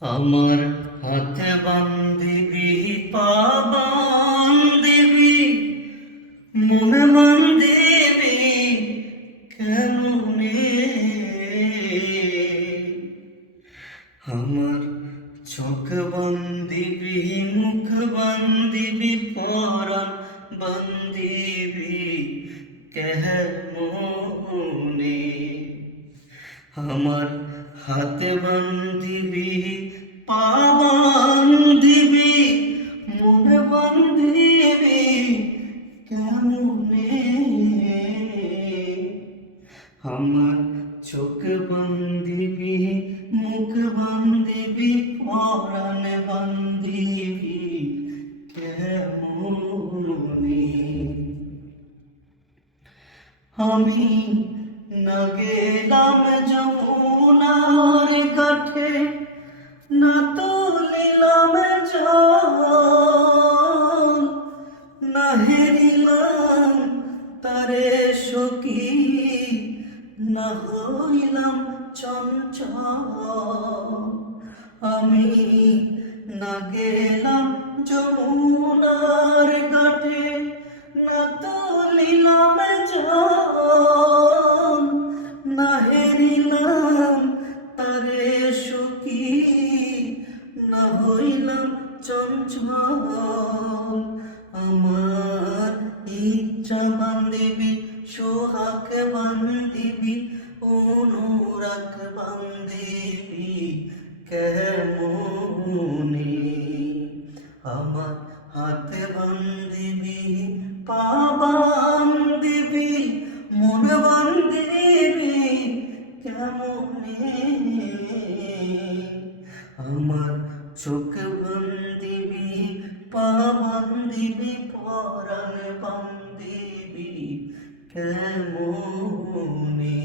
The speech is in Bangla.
আমার হাতে বান্ধিবি, পা বান্ধিবি, মনে বান্ধিবি কেমনে? আমার চোখ বান্ধিবি, মুখ বান্ধিবি, পরাণ বান্ধিবি কেমনে? আমার হাতে বান্ধিবি, পা বান্ধিবি, মনে বান্ধিবি কেমনে? আমার চোখ বান্ধিবি, মুখ বান্ধিবি, পরাণ বান্ধিবি কেমনে? আমি না গেলাম যমুনার কাঠে, না তুলিলাম জল, না হেরিলাম তারে সখী, না হইলাম চঞ্চল। আমি না গেলাম যমুনার ঘাটে, না তুলিলাম জল, না হেরিলাম তারে সখী, না হইলাম চঞ্চল। আমার ইচ্ছা বান্ধিবি, সোহাগ বান্ধিবি, অনুরাগ বান্ধিবি কেমনে? আমার হাতে বান্ধিবি, পা বান্ধিবি, মন বান্ধিবি কেমনে? আমার চোখ বান্ধিবি, পা বান্ধিবি, পরাণ বান্ধিবি কেমনে?